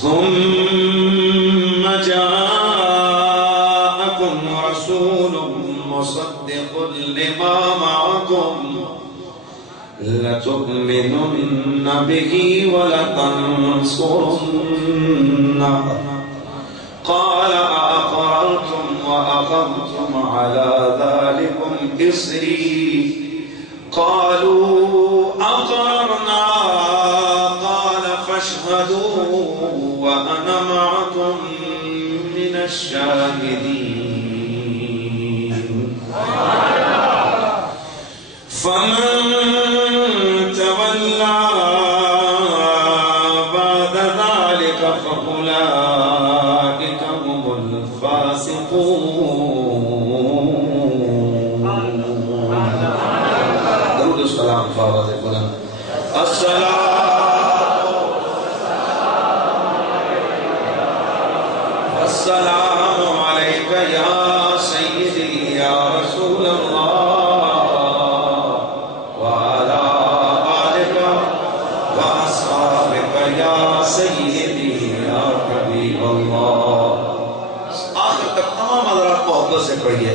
ثم جاءكم رسول مصدق لما معكم لتؤمنن به ولتنصرنه قال أأقررتم وأخذتم على ذلكم إصري قالوا أقررنا قال فاشهدوا وأنا معكم من الشاهدين فمن تولى بعد ذلك فأولئك هم الفاسقون. درود السلام فاوز بلند. السلام عليك يا سيدي يا رسول الله وعلى آلك وأصحابك يا سيدي يا حبيب الله. آخر تک تمام حضرات محبت سے پڑھیے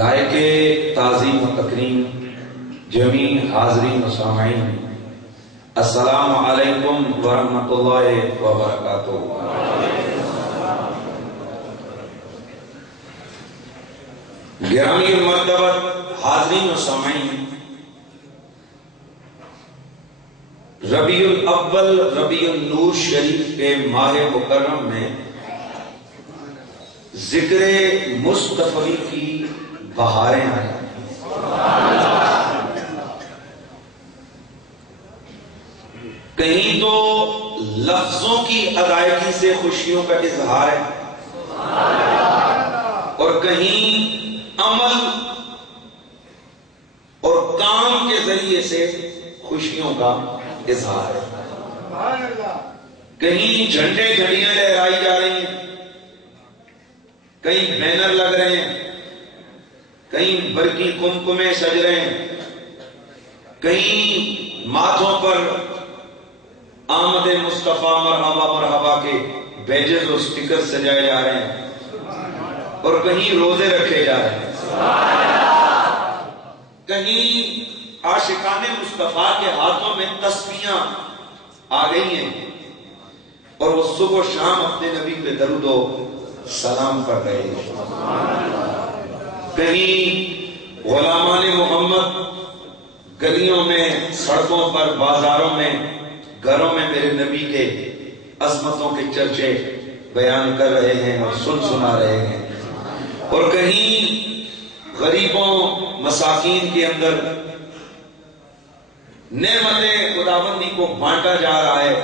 لائق تعظیم و تکریم جمیع حاضرین و سامعین، السلام علیکم ورحمۃ اللہ وبرکاتہ۔ گرامی مرتبہ حاضرین و سامعین، ربیع الاول ربیع النور شریف کے ماہ مکرم میں ذکر مصطفی کی بہاریں آئی۔ کہیں تو لفظوں کی ادائیگی سے خوشیوں کا اظہار ہے اور کہیں عمل اور کام کے ذریعے سے خوشیوں کا اظہار ہے. کہیں جھنڈے جھنڈیاں لہرائی جا رہی ہیں، کہیں بینر لگ رہے ہیں، کہیں برقی کمکمے سج رہے ہیں، کہیں ماتھوں پر آمد مصطفیٰ مرحبا مرحبا کے بیجز اور سٹیکر سجائے جا رہے ہیں، اور کہیں روزے رکھے جا رہے ہیں، کہیں عاشقان مصطفیٰ کے ہاتھوں میں تسبیحاں آ گئی ہیں اور وہ صبح و شام اپنے نبی پہ درود و سلام پڑھ رہے ہیں. کہیں غلامان محمد گلیوں میں، سڑکوں پر، بازاروں میں، گھروں میں میرے نبی کے عظمتوں کے چرچے بیان کر رہے ہیں اور سنا رہے ہیں، اور کہیں غریبوں مساکین کے اندر نعمت خداوندی کو بانٹا جا رہا ہے.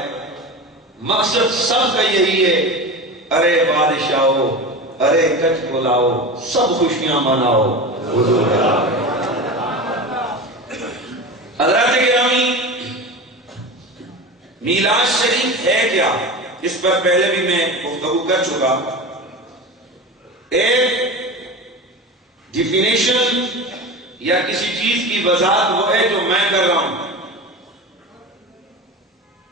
مقصد سب کا یہی ہے، ارے بادشاہو، ارے کچھ بلاؤ، سب خوشیاں مناؤ حضور. حضرات گرامی، میلاد شریف ہے کیا؟ اس پر پہلے بھی میں گفتگو کر چکا. ایک ڈیفینیشن یا کسی چیز کی وضاحت وہ ہے جو میں کر رہا ہوں.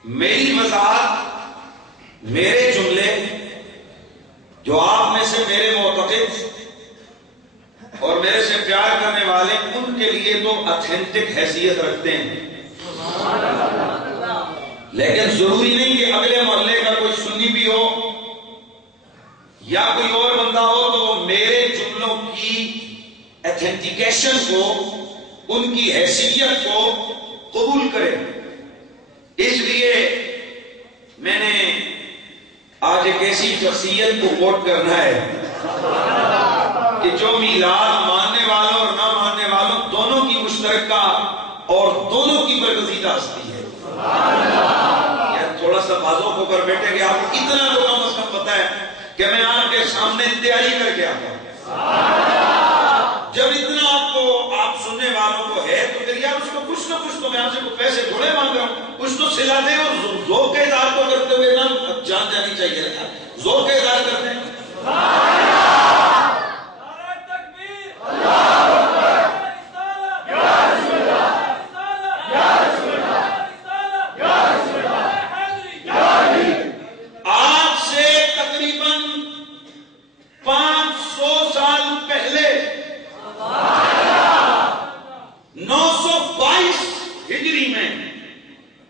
میری وضاحت، میرے جملے جو آپ میں سے میرے معتقد اور میرے سے پیار کرنے والے ان کے لیے تو اتھینٹک حیثیت رکھتے ہیں، لیکن ضروری نہیں کہ اگلے محلے کا کوئی سنی بھی ہو یا کوئی اور بندہ ہو تو وہ میرے جملوں کی ایتھینٹیکیشن کو، ان کی حیثیت کو قبول کرے. اس لیے میں نے آج ایک ایسی شخصیت کو کوٹ کرنا ہے کہ جو میلاد ماننے والوں اور نہ ماننے والوں دونوں کی مشترکہ اور دونوں کی برگزیدہ ہستی ہے. یا تھوڑا سا بازوں ہو کر بیٹھے کہ آپ کو اتنا تو کم از کم پتا ہے کہ میں آپ کے سامنے تیاری کر کے آتا ہوں. جب اتنا آپ سننے والوں کو ہے تو پھر یار اس کو کچھ نہ کچھ تو میں آپ سے پیسے تھوڑے مانگ رہا ہوں، کچھ تو سلا دیں. اور زور کے اظہار کو کرتے ہوئے نا جان جانی چاہیے نا، زور کے اظہار کرتے ہیں. آج سے تقریباً 500 سال پہلے 922 ہجری میں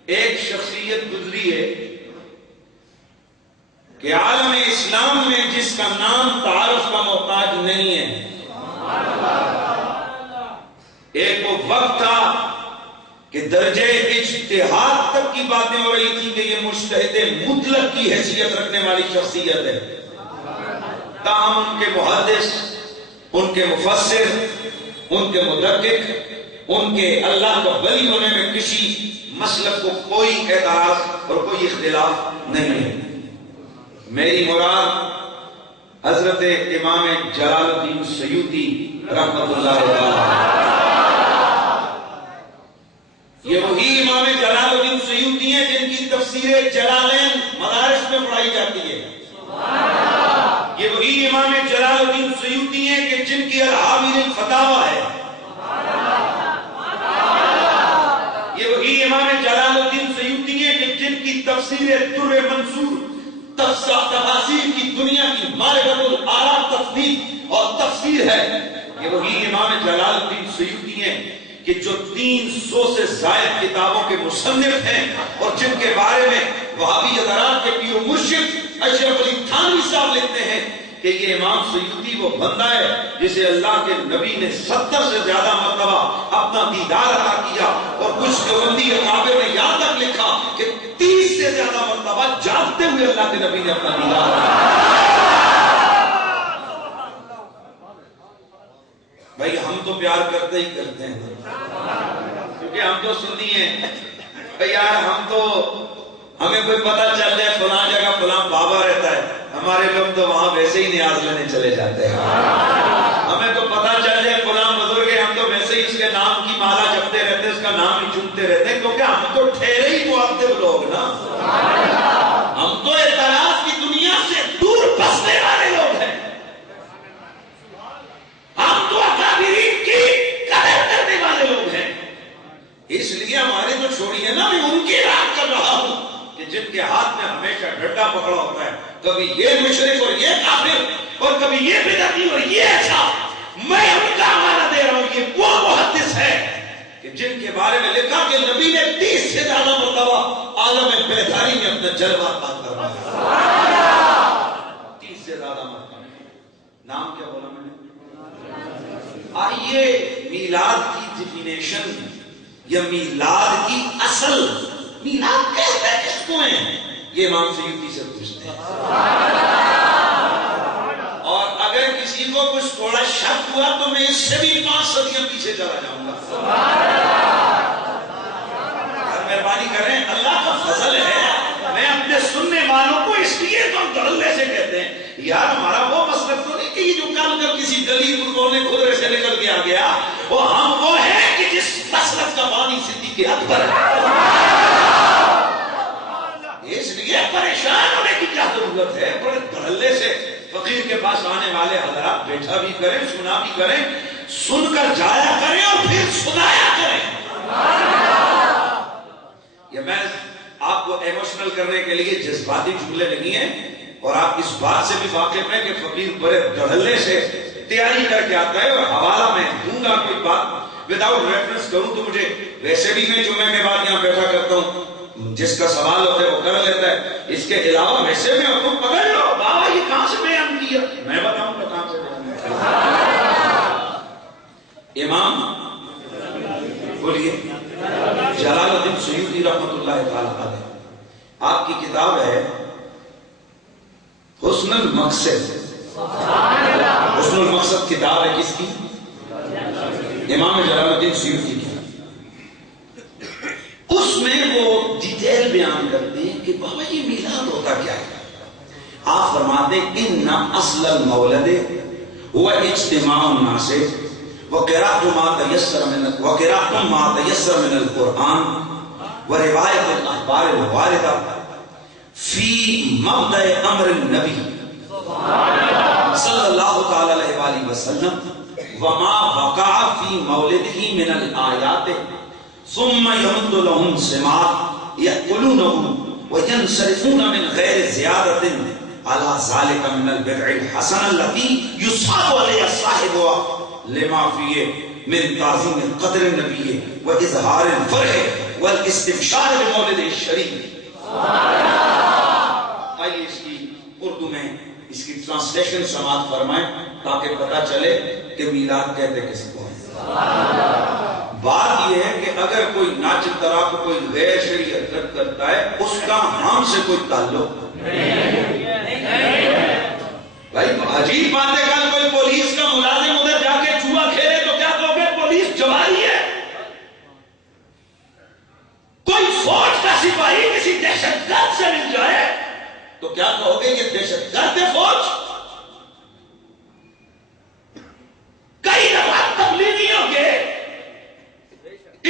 ایک شخصیت گزری ہے کہ عالم اسلام میں جس کا نام تعارف کا محتاج نہیں ہے. ایک وہ وقت تھا کہ درجے اجتہاد تک کی باتیں ہو رہی تھی کہ یہ مجتہد مطلق کی حیثیت رکھنے والی شخصیت ہے. تاہم ان کے محدث، ان کے مفسر، ان کے مدقق، ان کے اللہ کا ولی ہونے میں کسی مسلک کو کوئی اعتراض اور کوئی اختلاف نہیں ہے. میری مراد حضرت امام جلال الدین سیوطی رحمت اللہ علیہ. یہ وہی امام جلال الدین سیوطی ہیں جن کی تفسیر جلالین مدارس میں پڑھائی جاتی ہے. یہ وہی امام جلال الدین سیوطی ہیں کہ جن کی الحاوی الفتاوی ہے. یہ وہی امام جلال الدین سیوطی ہیں کہ جن کی تفسیر در منصور تفاسیر کی دنیا کی معرفت الآراء تفسیر اور تفسیر ہے. یہ وہی امام جلال الدین سیوطی ہیں کہ جو 300 سے زائد کتابوں کے مصنف ہیں اور جن کے بارے میں وہابی حضرات کے پیر و مرشد اشرف علی تھانوی صاحب لکھتے ہیں کہ یہ امام سیوطی وہ بندہ ہے جسے اللہ کے نبی نے 70 سے زیادہ مرتبہ اپنا دیدار عطا کیا، اور کچھ دیوبندی اکابر نے یہاں تک لکھا کہ 30 سے زیادہ مرتبہ جاگتے ہوئے اللہ کے نبی نے اپنا دیدار عطا کیا. بھائی ہم تو پیار کرتے ہی کرتے ہیں کیونکہ ہم تو سنی ہیں. یار ہمیں کوئی پتہ چل جائے فلاں جگہ فلاں بابا رہتا ہے، ہمارے لوگ تو وہاں ویسے ہی نیاز لینے چلے جاتے ہیں۔ ہمیں تو پتہ چل جائے فلاں بزرگ ہے، ہم تو ویسے ہی اس کے نام کی مالا جپتے رہتے، اس کا نام ہی چنتے رہتے ہیں، کیونکہ ہم تو ٹھہرے ہی مؤدب لوگ نا، ہم تو اعتراض کی دنیا سے دور بسنے والے لوگ ہیں، ہم تو اکابرین کی قدر کرنے والے لوگ ہیں۔ اس لیے ہمارے تو چھوڑی ہے نا، میں ان کی بات کر رہا ہوں کہ جن کے ہاتھ میں ہمیشہ ڈنڈا پکڑا ہوتا ہے، کبھی یہ مشرک اور یہ کافر، اور کبھی یہ بدعتی اور یہ اچھا، میں ان کا حوالہ دے رہا ہوں۔ یہ وہ محدث ہے کہ جن کے بارے میں لکھا کہ نبی نے 30 سے زیادہ مرتبہ عالم بیداری میں اپنا جلوہ عطا کروایا، 30 سے زیادہ مرتبہ۔ نام کیا بولا میں نے؟ آئیے میلاد کی ڈیفینیشن یا میلاد کی اصل، میلاد کہتے کس کو ہیں، یہ امام سیوطی سے پوچھتے ہیں۔ اور اگر کسی کو کچھ تھوڑا شک ہوا تو میں اس سے بھی 5 صدیاں پیچھے چلا جاؤں گا۔ مہربانی کریں، اللہ کا فضل ہے، میں اپنے سننے والوں کو اس لیے تو ہم دھڑلے سے کہتے ہیں یار ہمارا وہ مسلک تو نہیں کہ یہ جو کل کسی گلی نے خدرے سے نکل کے آ گیا، وہ ہم وہ ہیں کہ جس مسلک کا پانی صدیق اکبر ہے۔ اس لیے پریشان ہونے کی کیا ضرورت ہے، بڑے دھڑلے سے فقیر کے پاس آنے والے حضرات بیٹھا بھی کریں، سنا بھی کریں، سن کر جایا کریں اور پھر سنایا کریں۔ یہ میں آپ کو ایموشنل کرنے کے لیے جذباتی جملے نہیں ہیں، اور آپ اس بات سے بھی واقف ہیں کہ فقیر بڑے دھڑلے سے تیاری کر کے آتا ہے، اور حوالہ میں دوں گا کوئی بات وداؤٹ ریفرنس کروں تو مجھے ویسے بھی میں جمعے کے بعد یہاں بیٹھا کرتا ہوں، جس کا سوال ہوتا ہے وہ کر لیتا ہے، اس کے علاوہ ویسے میں تم پکڑ لو بابا یہ کہاں سے بیان کیا، میں بتاؤں گا کہاں سے بیان کیا۔ امام بولیے جلال الدین سیوطی رحمۃ اللہ تعالی علیہ، آپ کی کتاب ہے حسن المقصد۔ حسن المقصد کتاب ہے کس کی؟ امام جلال الدین سیوطی کی۔ اس میں وہ ڈیٹیل بیان کرتے ہیں کہ بابا یہ میلاد ہوتا کیا ہے۔ آپ فرماتے ہیں ان اصل المولد هو اجتماع الناس وقراءة ما تيسر من القرآن ورواية الأخبار الواردة في مبدأ أمر النبي صلى الله تعالى عليه وآله وسلم وما وقع في مولده من الآيات ثم يمد لهم سماع يأكلونه وينصرفون من غير زيادة على ذلك من البدع الحسنة التي يصاب عليها صاحبها لما فيه من تعظيم قدر النبي وإظهار الفرح والاستبشار بمولده الشريف۔ آئیے اس کی اردو میں اس کی ٹرانسلیشن سماعت فرمائیں تاکہ پتہ چلے کہ میلاد کہتے کس کو ہیں۔ بات یہ ہے کہ اگر کوئی ناچ طرح کو کوئی غیر شرعی حرکت کرتا ہے اس کا ہم سے کوئی تعلق بھائی عجیب بات ہے، کل کوئی پولیس کا ملازم ادھر جا کے جوا کھیلے تو کیا کہو گے پولیس جواری ہے؟ کوئی فوج کا سپاہی کسی دہشت گرد سے مل جائے تو کیا کہو گے یہ دہشت گرد ہے فوج؟ کئی دفعہ تبلیغیوں کے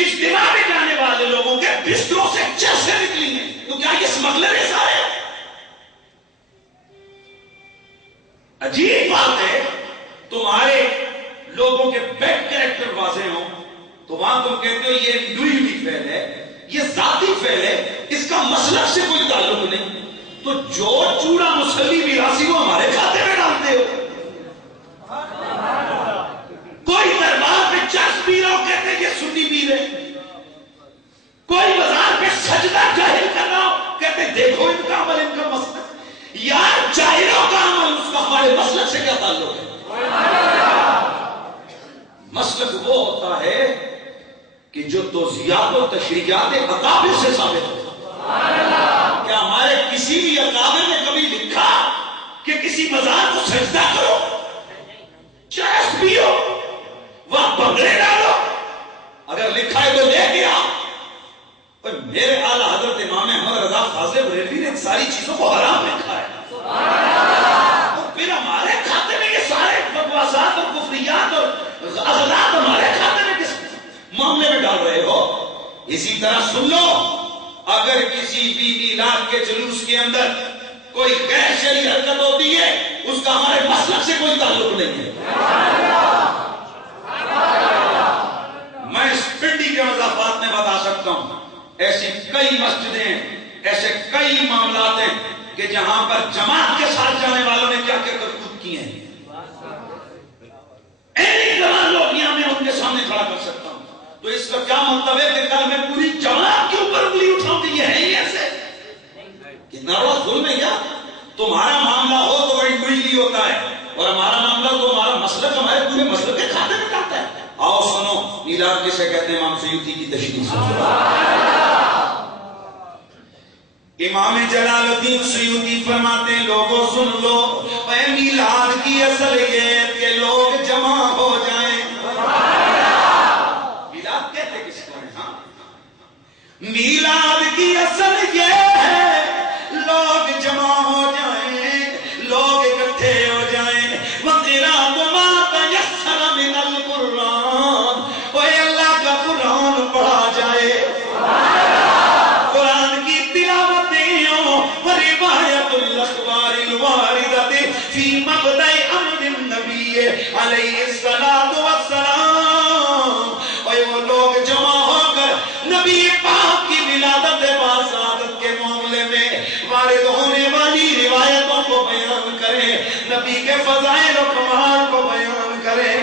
اجتماع میں جانے والے لوگوں کے بستروں سے چرسے نکلی ہیں، تو کیا یہ اسمگلر ہے سارے؟ عجیب بات ہے، تمہارے لوگوں کے بیڈ کریکٹر واضح ہوں تو وہاں تم کہتے ہو یہ انڈیویجولی فعل ہے، یہ ذاتی فعل ہے، اس کا مسلک سے کوئی تعلق نہیں، تو جو چوڑا مسلی میراثی وہ ہمارے کھاتے میں ڈالتے ہو۔ کوئی دربار پہ چرس پی رہا ہو کہتے ہیں یہ سنی پیر ہے، کوئی بازار پہ سجدہ جاہل کر رہا ہو کہتے ہیں دیکھو ان کا عمل ان کا مسلک۔ یار جاہلوں کا عمل اس کا ہمارے مسلک سے کیا تعلق ہے؟ مسلک وہ ہوتا ہے کہ جو توضیحات و تشریحات اکابر سے ثابت ہو۔ کیا ہمارے کسی بھی اکابر نے کبھی لکھا کہ کسی مزار کو سجدہ کرو، چرس پیو، وہاں بنگلے ڈالو؟ اگر لکھا ہے تو لے گیا۔ میرے اعلیٰ حضرت امام احمد رضا فاضل فضل بریلوی نے ساری چیزوں کو حرام لکھا ہے، اور پھر ہمارے کھاتے میں یہ سارے بکواسات اور کفریات اور اغلاط ہمارے کھاتے میں کس معاملے میں ڈال رہے ہو؟ اسی طرح سن لو، اگر کسی بھی میلاد کے جلوس کے اندر کوئی غیر شرعی حرکت ہوتی ہے، اس کا ہمارے مسلک سے کوئی تعلق نہیں ہے۔ میں اس پنڈی کے مضافات میں بتا سکتا ہوں، ایسی کئی مسجدیں، ایسے کئی معاملات ہیں کہ جہاں پر جماعت کے ساتھ جانے والوں نے کیا کیا کرتوت کی ہیں، ایک طرح لوگ یہاں میں ان کے سامنے کھڑا کر سکتا ہوں۔ تو اس کا کیا مطلب ہے کہ کل میں پوری جماعت کے اوپر انگلی اٹھاؤں کہ یہ ہے ہی ایسے؟ کتنا بڑا ظلم ہے کیا؟ تمہارا معاملہ ہو تو بڑی بڑی ہوتا ہے، اور ہمارا معاملہ تو ہمارا مسلک ہمارے پورے مسلک کے کھاتے میں جاتا ہے۔ آؤ سنو، میلاد کسے کہتے ہیں؟ امام سیوطی کی تشریح سنو۔ امام جلال الدین سیوطی فرماتے ہیں، لوگوں سن لو، اے میلاد کی اصل یہ کہ لوگ جمع ہو جائیں۔ میلاد کہتے کس کو ہے؟ ہاں، میلاد کی اصل یہ ہے لوگ جمع ہو جائیں، لوگ اکٹھے ہو جائیں۔ وَقِرَاتُ مَا تَيَسَّرَ مِنَ الْقُرْآنِ، اے اللہ کا قرآن پڑھا جائے، قرآن کی تلاوتیں ہوں، وَرِوَایَةُ الْأَخْبَارِ الْوَارِدَةِ فِي مَبْدَإِ أَمْرِ النَّبِيِّ عَلَيْهِ الصَّلَاةُ وَالسَّلَامُ۔ اور وہ لوگ جمع ہو کر نبی پاک کی ولادت باسعادت کے معاملے میں وارد ہونے والی روایتوں کو بیان کریں، نبی کے فضائل و کمال کو بیان کریں۔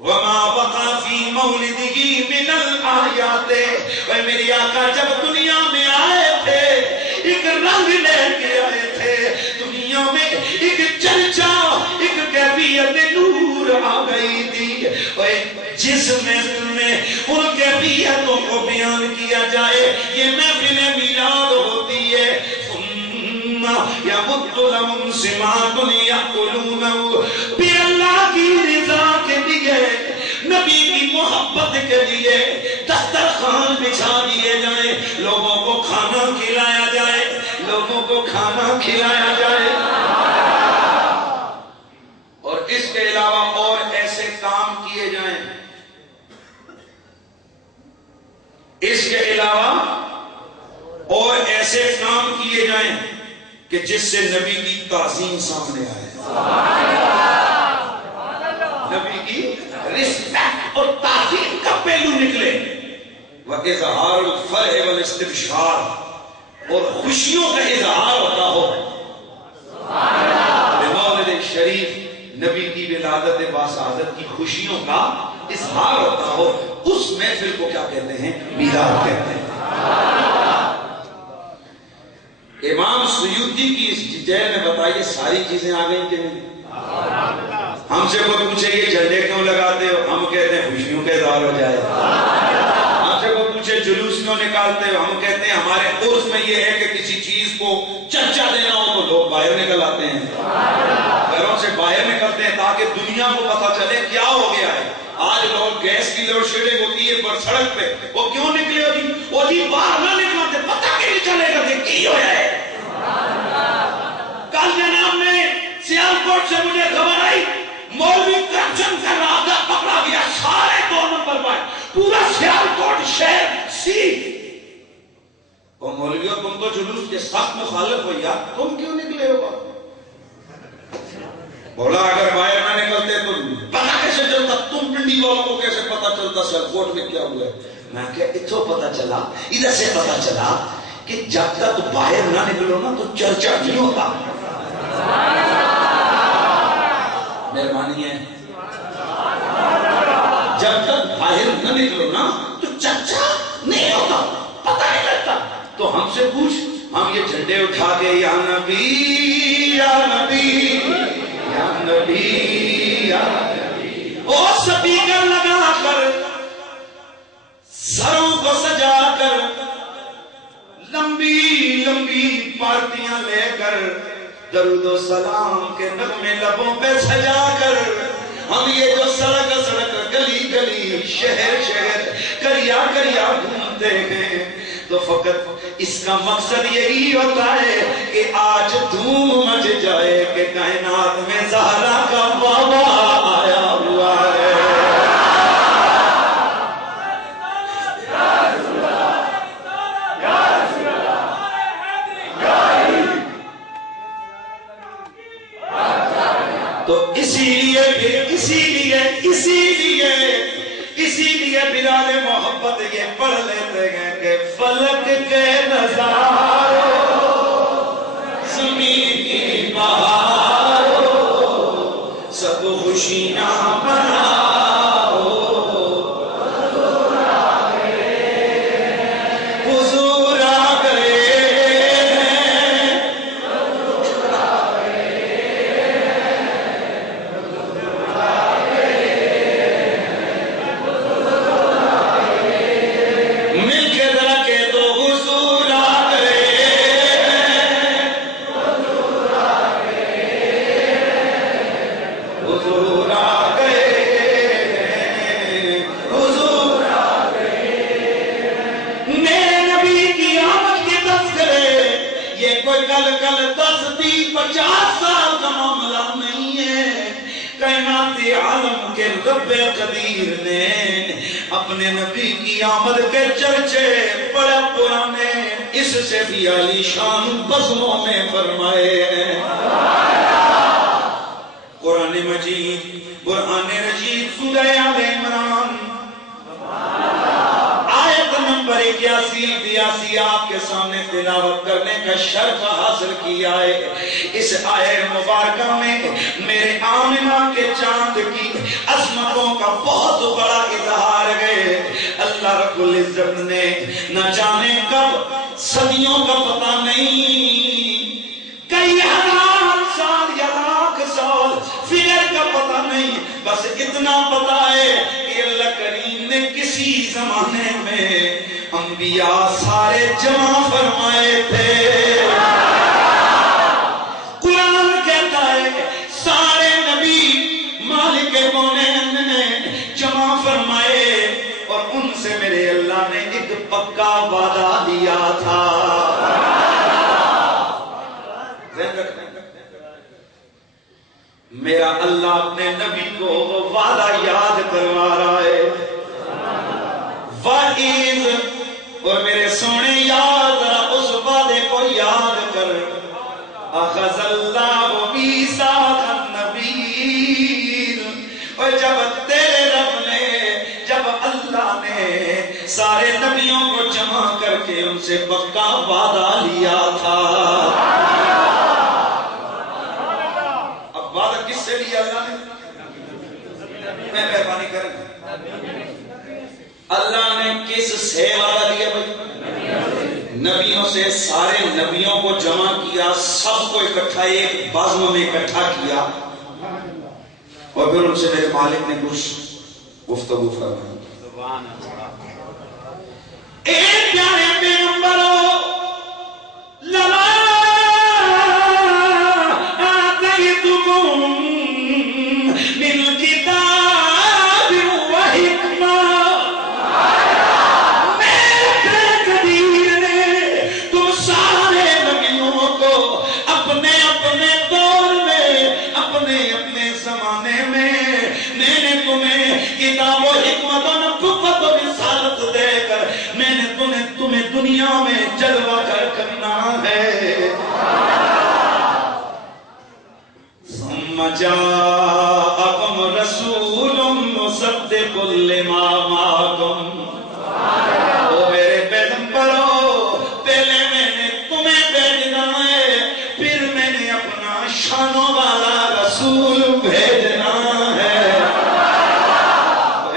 وما وقع فی مولدہ من الآیات، اے میری آقا جب دنیا میں آئے تھے ایک رنگ لے کے آئے تھے، دنیا میں ایک چرچا، ایک کیفیت نور آ گئی تھی، جس محفل میں ان کیفیتوں کو بیان کیا جائے یہ محفل میلاد ہوتی ہے۔ ثم یمد لهم سماط یأکلونه، پھر اللہ کی رضا کے لیے، نبی کی محبت کے لیے دسترخوان بچھا دیے جائیں، لوگوں کو کھانا کھلایا جائے، لوگوں کو کھانا کھلایا جائے۔ اور اس کے علاوہ اور ایسے کام کیے جائیں، اس کے علاوہ اور ایسے کام کیے جائیں کہ جس سے نبی کی تعظیم سامنے آئے، نبی کی رسپیکٹ اور تعظیم کا پہلو نکلے۔ وَإِظْهَارُ الْفَرْحِ وَالْاِسْتِبْشَارِ، اور خوشیوں کا اظہار ہوتا ہو۔ بمولد شریف، نبی کی ولادت باسعادت کی خوشیوں کا اظہار ہوتا ہو، اس محفل کو کیا کہتے ہیں؟ میلاد کہتے ہیں۔ امام سیوطی کی اس ڈیٹیل میں بتائیے ساری چیزیں آ گئیں کہ نہیں؟ ہم سے کوئی پوچھے یہ جھنڈے کیوں لگاتے ہو، ہم کہتے ہیں خوشیوں کا اظہار ہو جائے۔ ہم سے کوئی پوچھے جلوس کیوں نکالتے ہو، ہم کہتے ہیں ہمارے عرف میں یہ ہے کہ کسی چیز کو چرچا دینا ہو تو لوگ باہر نکل آتے ہیں، گھروں سے باہر نکلتے ہیں تاکہ دنیا کو پتہ چلے کیا ہو گیا ہے۔ آج لوگ گیس کی لوڈ شیڈنگ ہوتی ہے پر سڑک پہ، وہ کیوں نکلے ہو جی؟ وہ جی باہر نہ نکلتے، پتہ کہ نہیں چلے گا کہ کی ہو ہے۔ کل جناب نے سیالکوٹ سے مجھے خبر آئی، مولوی کرپشن کر رہا تھا، پکڑا گیا، سارے 2 نمبر پر، پورا سیالکوٹ شہر سی۔ اور مولویوں تم تو جلوس کے سخت مخالف ہو یار، تم کیوں نکلے ہو؟ بولا اگر باہر نہ نکلتے تو پتہ کیسے چلتا؟ تم پنڈی والوں کو کیسے پتہ چلتا سیالکوٹ میں کیا ہوا ہے؟ میں کہا اتھوں پتہ چلا، ادھر سے پتہ چلا کہ جب تک باہر نہ نکلو نا تو چرچا نہیں ہوتا۔ مہربانی ہے، جب تک باہر نہ نکلو نا تو چرچا نہیں ہوتا، پتہ نہیں لگتا۔ تو ہم سے پوچھ، ہم یہ جھنڈے اٹھا کے یا نبی یا نبی یا نبی یا نبی، اور سپیکر لگا کر، سروں کو سجا کر، لمبی لمبی پارٹیاں لے کر، درود و سلام کے نغمے لبوں پہ سجا کر، ہم یہ جو سڑک سڑک، گلی گلی، شہر شہر، کریا کریا گھومتے ہیں، تو فقط اس کا مقصد یہی ہوتا ہے کہ آج دھوم مچ جائے کہ کائنات میں زہرا کا بابا آیا ہوا ہے. تو اسی لیے بلال محبت یہ پڑھ لیتے ہیں کہ فلک کے نظاروں زمین کی بہاروں سب خوشیاں مناؤ حضور آ گئے رب قدیر نے اپنے نبی کی آمد کے چرچے بڑے پرانے اس سے بھی عالی شان بزموں میں فرمائے ہیں. قرآن مجید قرآن رشید سورہ آل عمران آیت نمبر 81 آپ کے سامنے تلاوت کرنے کا شرف حاصل کیا ہے. اس آیت مبارکہ میں میرے آمنہ کے چاند کی عظمتوں کا بہت بڑا اظہار ہے. اللہ رب العزت نے نہ جانے کب صدیوں کا پتہ نہیں کئی ہزار سال یا لاکھ سال فگر کا پتہ نہیں بس اتنا پتہ ہے کہ اللہ کریم نے کسی زمانے میں انبیاء سارے جمع فرمائے تھے. قرآن کہتا ہے سارے نبی مالک کونین نے جمع فرمائے اور ان سے میرے اللہ نے ایک پکا وعدہ دیا تھا. میرا اللہ اپنے نبی کو وہ وعدہ یاد کروا رہا ہے. وَإِذْ اور میرے سونے یاد ذرا اس وعدے کو یاد کر. أَخَذَ اللَّهُ مِيثَاقَ النَّبِيِّينَ اور جب تیرے رب نے جب اللہ نے سارے نبیوں کو جمع کر کے ان سے پکا وعدہ لیا تھا. اب وعدہ کس سے لیا اللہ نے؟ میں مہربانی کروں اللہ نے کس سے وعدہ لیا بھائی؟ نبیوں سے. سارے نبیوں کو جمع کیا سب کو اکٹھا ایک بزم میں اکٹھا کیا اور پھر ان سے میرے مالک نے کچھ گفتگو فرمائی. اے پیارے پیغمبرو لما آتیتکم من کتاب و حکمہ میرے قدیر نے تم سارے نبیوں کو اپنے اپنے دور میں اپنے اپنے زمانے میں میں نے تمہیں کتاب و حکمت و نبوت و رسالت دے کر میں نے تمہیں دنیا میں جلوہ کر کرنا ہے. ثم جاءکم رسول مصدق لما معکم. او میرے پیغمبرو پہلے میں نے تمہیں بھیجنا ہے پھر میں نے اپنا شانوں والا رسول بھیجنا ہے.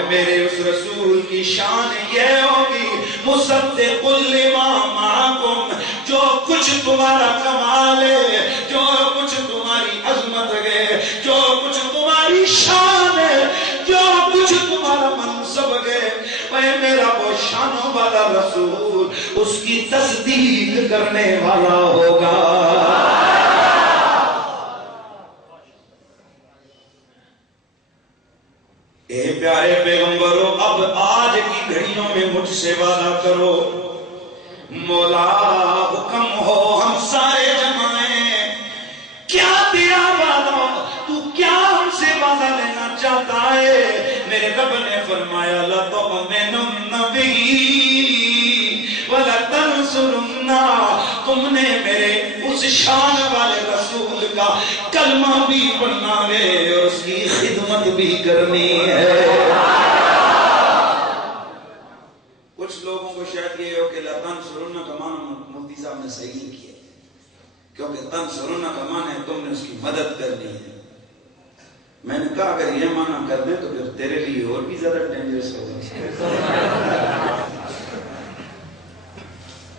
میرے اس رسول کی شان یہ ہوگی مصدق لما معکم جو کچھ تمہارا کمال ہے جو کچھ تمہاری عظمت ہے جو کچھ تمہاری شان ہے جو کچھ تمہارا منصب ہے میں میرا وہ شانوں والا رسول اس کی تصدیق کرنے والا ہوگا. اے پیارے پیغمبروں اب آج کی گھڑیوں میں مجھ سے وعدہ کرو مولا حکم ہو ہم سارے جمائیں، کیا تیرا وعدہ، تو کیا ہم سے وعدہ لینا چاہتا ہے؟ میرے رب نے فرمایا لَتُؤْمِنُنَّ بِهِ وَلَتَنْصُرُنَّهُ، تم نے میرے اس شان والے رسول کا کلمہ بھی پڑھنا ہے اور اس کی خدمت بھی کرنی ہے۔ کچھ لوگوں کو شاید یہ ہو کہ لَتَنْصُرُنَّ کا معنی مفتی صاحب نے صحیح نہیں کیا، کیونکہ تنصرون کا معنی ہے تم نے اس کی مدد کرنی ہے۔ میں نے کہا اگر یہ معنی کر دیں تو پھر تیرے لیے اور بھی زیادہ ڈینجرس ہوگا۔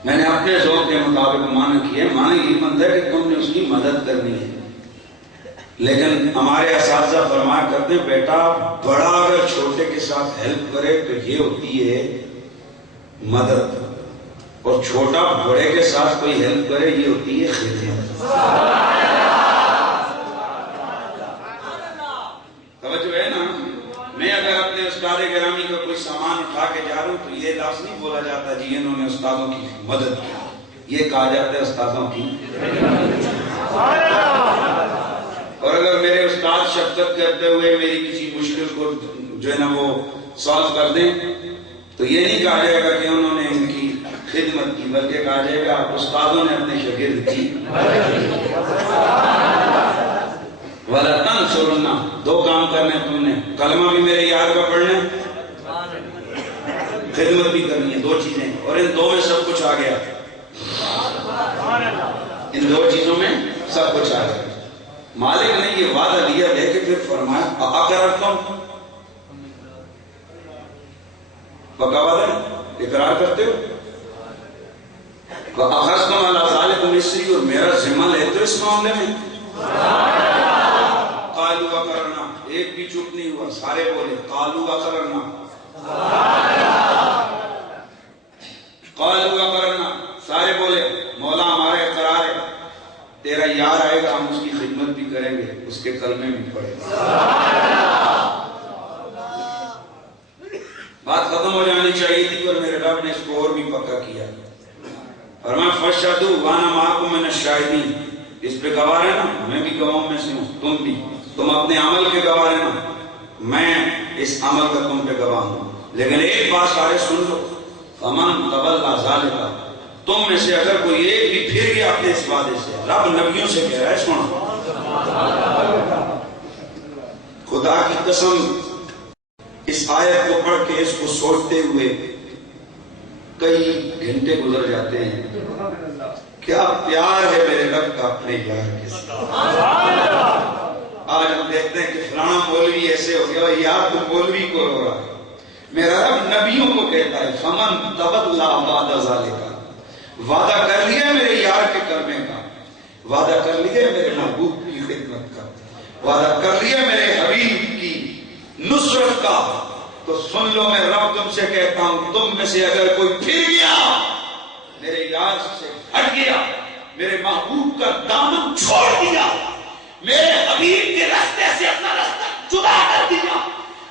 میں نے اپنے ذوق کے مطابق معنی کیے، معنی یہ بنتا ہے کہ تم نے اس کی مدد کرنی ہے، لیکن ہمارے اساتذہ فرمایا کرتے ہیں بیٹا بڑا اگر چھوٹے کے ساتھ ہیلپ کرے تو یہ ہوتی ہے مدد، اور چھوٹا بڑے کے ساتھ کوئی ہیلپ کرے یہ ہوتی ہے خدمت۔ توجہ ہے نا؟ میں اگر اپنے استاد گرامی کا کوئی سامان اٹھا کے جا رہا ہوں تو یہ لفظ نہیں بولا جاتا جی انہوں نے استادوں کی مدد کی، یہ کہا جاتا ہے استادوں کی۔ اور اگر میرے استاد شفقت کرتے ہوئے میری کسی مشکل کو جو ہے نا وہ سالو کر دیں تو یہ نہیں کہا جائے گا کہ انہوں نے ان کی خدمت کی، بلکہ کہا جائے گا استادوں نے اپنے شاگرد کی۔ وَلَتَنْصُرُنَّهُ، دو کام کرنے تم نے، کلمہ بھی میرے یار کا پڑھنا، خدمت بھی کرنی ہے، دو چیزیں، اور ان دو میں سب کچھ آ گیا، ان دو چیزوں میں سب کچھ آ گیا۔ مالک نے یہ وعدہ لیا لے کے پھر فرمایا اَأَقْرَرْتُمْ، پکا وعدہ اقرار کرتے ہو؟ وَأَخَذْتُمْ عَلَىٰ ذَلِكُمْ إِصْرِي، اور میرا ذمہ لیتے ہو اس معاملے میں؟ قَالُوا وَأَقْرَرْنَا، ایک بھی چپ نہیں ہوا، سارے بولے قَالُوا وَأَقْرَرْنَا، قَالُوا وَأَقْرَرْنَا، سارے بولے مولا ہمارا اقرار ہے، تیرا یار آئے گا ہم اس کی خدمت بھی کریں گے، اس کے کلمے بھی پڑھیں گے۔ بات ختم ہو جانی چاہیے تھی اور میرے رب نے اس کو اور بھی پکا کیا، فرمایا فَاشْهَدُوا وَأَنَا مَعَكُم مِّنَ الشَّاهِدِينَ، اس پہ گواہ ہے نا، میں بھی گواہوں میں سے ہوں، تم بھی، تم اپنے عمل کے گواہ ہے نا، میں اس عمل کا تم پہ گواہ ہوں، لیکن ایک بات سارے سن لو، فَمَن تَوَلَّىٰ ذَلِكَ، تم میں سے اگر کوئی ایک بھی پھر گیا اپنے اس وعدے سے، رب نبیوں سے کہہ رہا ہے سنو، خدا کی قسم اس آیت کو پڑھ کے اس کو سوچتے ہوئے کئی گھنٹے گزر جاتے ہیں، کیا پیار ہے میرے رب کا اپنے یار کے ساتھ۔ آج ہم دیکھتے ہیں کہ فلانا مولوی ایسے ہو گیا، یار تو مولوی کو رو رہا ہے، میرا رب نبیوں کو کہتا ہے فمن تَوَلَّىٰ بَعْدَ ذَلِكَ، وعدہ کر لیا میرے یار کے کلمے کا، وعدہ کر لیا میرے محبوب کی خدمت کا، وعدہ کر لیا میرے حبیب کی نصرت کا، تو سن لو میں رب تم سے کہتا ہوں تم میں سے اگر کوئی پھر گیا، میرے یار سے ہٹ گیا، میرے محبوب کا دامن چھوڑ دیا، میرے حبیب کے راستے سے اپنا راستہ جدا کر دیا،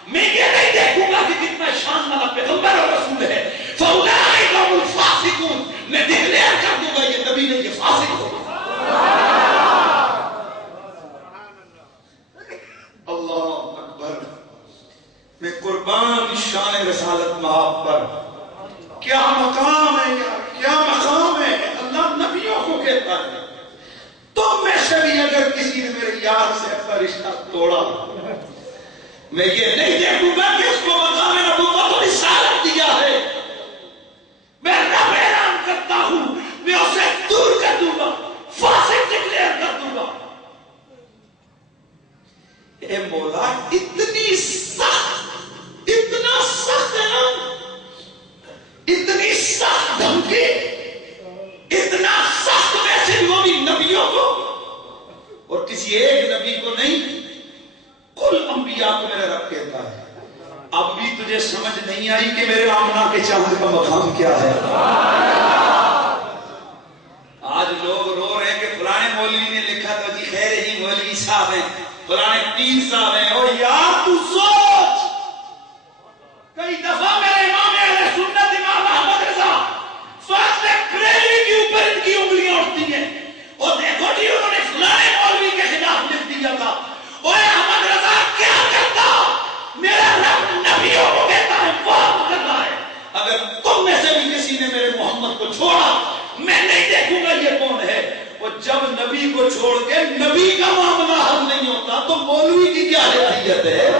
میں یہ نہیں دیکھوں گا کہ کتنا شان والا پیغمبر اور رسول ہے، فَأُولَٰئِكَ هُمُ الْفَاسِقُونَ، میں ڈکلیئر کر دوں گا یہ نبی نہیں، یہ فاسق ہوگا۔ اللہ اکبر، میں قربان شان رسالت مآب پر، کیا مقام ہے یار، کیا مقام ہے، اللہ نبیوں کو کہتا ہے تم میں سے بھی اگر کسی نے میرے یار سے اپنا رشتہ توڑا، میں یہ نہیں دیکھوں گا کہ اس کو مقام نبوت و رسالت دیا ہے، میں رب اعلان کرتا ہوں میں اسے دور کر دوں گا، فاسق ڈکلیئر کر دوں گا۔ اے مولا اتنی سخت، اتنا سخت ہے نا، اتنی سخت دھمکی، اتنا سخت میسج، وہ بھی نبیوں کو، اور کسی ایک نبی کو نہیں، کل انبیاء کو میرا رب کہتا ہے۔ اب بھی تجھے سمجھ نہیں آئی کہ میرے آمنہ کے چاند کا مقام کیا ہے؟ آج لوگ رو رہے ہیں کہ فلانے مولوی نے لکھا تھا جی خیر جی مولوی صاحب ہیں، فلانے پیر صاحب ہیں، اور یار تو سوچ، کئی دفعہ میرے امام اہل سنت امام احمد رضا فاصلے کو چھوڑا، میں نہیں دیکھوں گا یہ کون ہے۔ اور جب نبی کو چھوڑ کے نبی کا معاملہ حل نہیں ہوتا تو مولوی کی کیا حیثیت ہے؟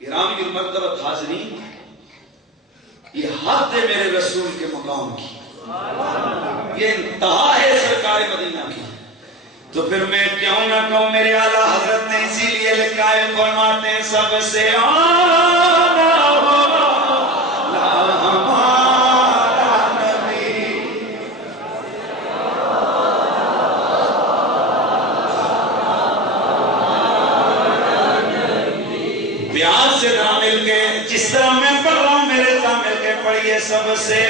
گرامی المرتبہ حاضرین، یہ حد ہے میرے رسول کے مقام کی، یہ انتہا ہے سرکار مدینہ کی۔ تو پھر میں کیوں نہ کہوں، میرے اعلیٰ حضرت نے اسی لیے لکھا ہے، فرماتے ہیں سب سے آنا ہمارا نبی، پیار سے نہ مل کے جس طرح میں پڑھ رہا ہوں میرے ساتھ مل کے پڑھیے، سب سے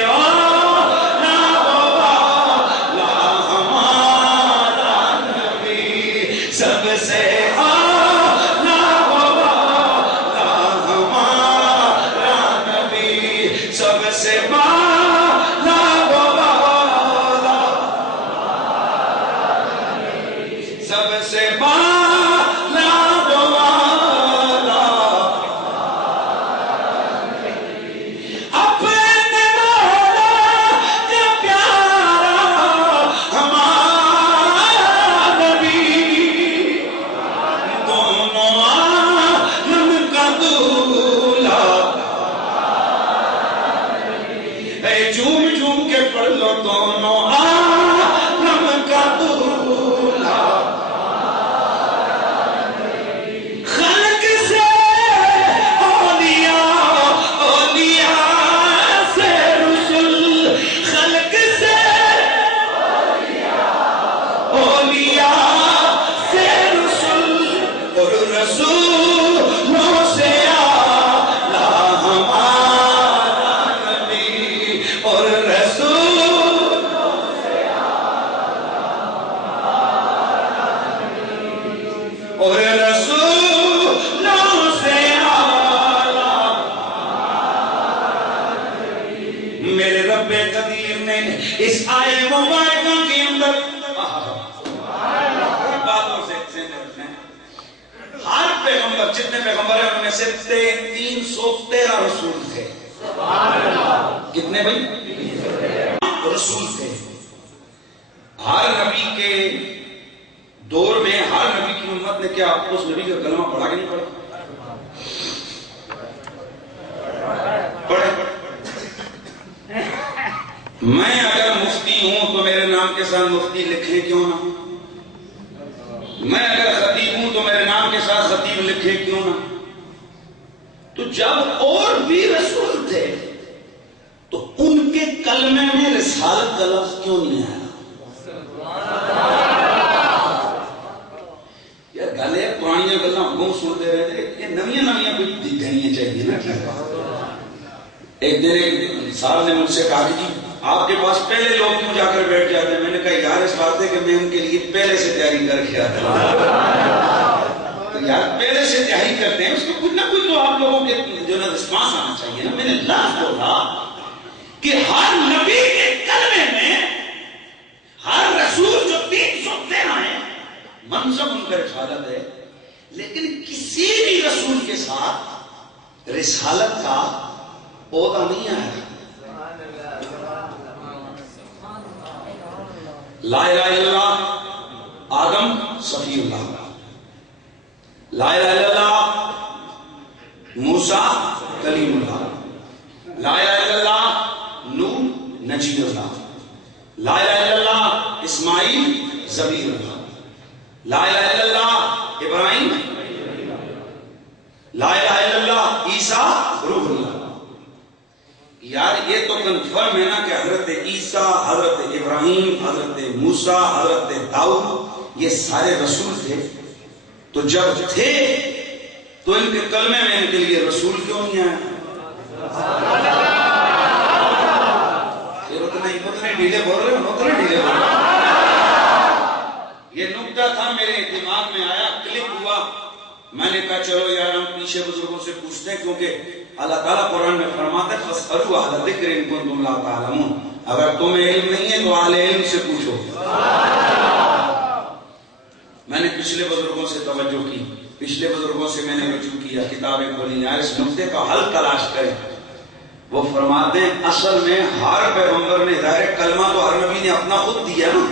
جتنے پیغمبر ہیں ان میں سے 313 رسول تھے۔ کتنے بھائی؟ رسول تھے۔ ہر نبی کے دور میں ہر نبی کی امت نے کیا اس نبی کا کلمہ پڑھا کہ نہیں پڑھا؟ پڑھے۔ میں اگر مفتی ہوں تو میرے نام کے ساتھ مفتی لکھے کیوں نہ؟ میں اگر خطیب ہوں تو میرے نام کے ساتھ خطیب لکھے کیوں نہ؟ تو جب اور بھی رسول تھے تو ان کے کلمے میں رسالت کا لفظ کیوں نہیں آیا؟ یار گلے پرانیاں گلاں گوں سنتے رہتے، یہ نویاں نویاں کچھ دکھنیاں چاہیے نا۔ ایک دن ایک صاحب نے مجھ سے کہا کہ جی آپ کے پاس پہلے لوگ کیوں جا کر بیٹھ جاتے ہیں؟ میں نے کہا یار اس بات ہے کہ میں ان کے لیے پہلے سے تیاری کر کے آتا ہوں۔ تو یار پہلے سے تیاری کرتے ہیں، اس کو کچھ نہ کچھ تو آپ لوگوں کے جو نا رسپانس آنا چاہیے نا۔ میں نے لفظ بولا کہ ہر نبی کے کلمے میں ہر رسول جو 313 ہیں منصب ان کا رسالت ہے، لیکن کسی بھی رسول کے ساتھ رسالت کا عہدہ نہیں آیا۔ لا الہ الا اللہ آدم صفی اللہ، لا الہ الا اللہ موسیٰ کلیم اللہ، لا الہ الا اللہ نوح نجی اللہ، لا الہ الا اللہ اسماعیل ذبیح اللہ، لا الہ الا اللہ ابراہیم، لا الہ الا اللہ عیسیٰ روح اللہ۔ یار یہ تو کنفرم ہے نا کہ حضرت عیسیٰ، حضرت ابراہیم، حضرت موسیٰ، حضرت داؤد یہ سارے رسول تھے۔ تو جب تھے تو ان کے کلمے میں ان کے لیے رسول کیوں نہیں آیا؟ پھر اتنے ڈھیلے بول رہے ہیں، اتنے ڈھیلے بول رہے ہیں۔ یہ نکتہ تھا میرے دماغ میں آیا، کلک ہوا، میں نے کہا چلو یار ہم پیچھے بزرگوں سے پوچھتے ہیں، کیونکہ اللہ تعالیٰ قرآن میں فرماتا ہے فَاسْأَلُوا أَهْلَ الذِّكْرِ إِن كُنتُمْ لَا تَعْلَمُونَ، اگر تمہیں علم نہیں ہے تو اہل علم سے پوچھو۔ میں نے پچھلے بزرگوں سے توجہ کی، پچھلے بزرگوں سے میں نے رجوع کیا، کتابیں کھولی، یار اس نقطے کا حل تلاش کریں۔ وہ فرماتے ہیں اصل میں ہر پیغمبر نے، ظاہر کلمہ تو ہر نبی نے اپنا خود دیا نا،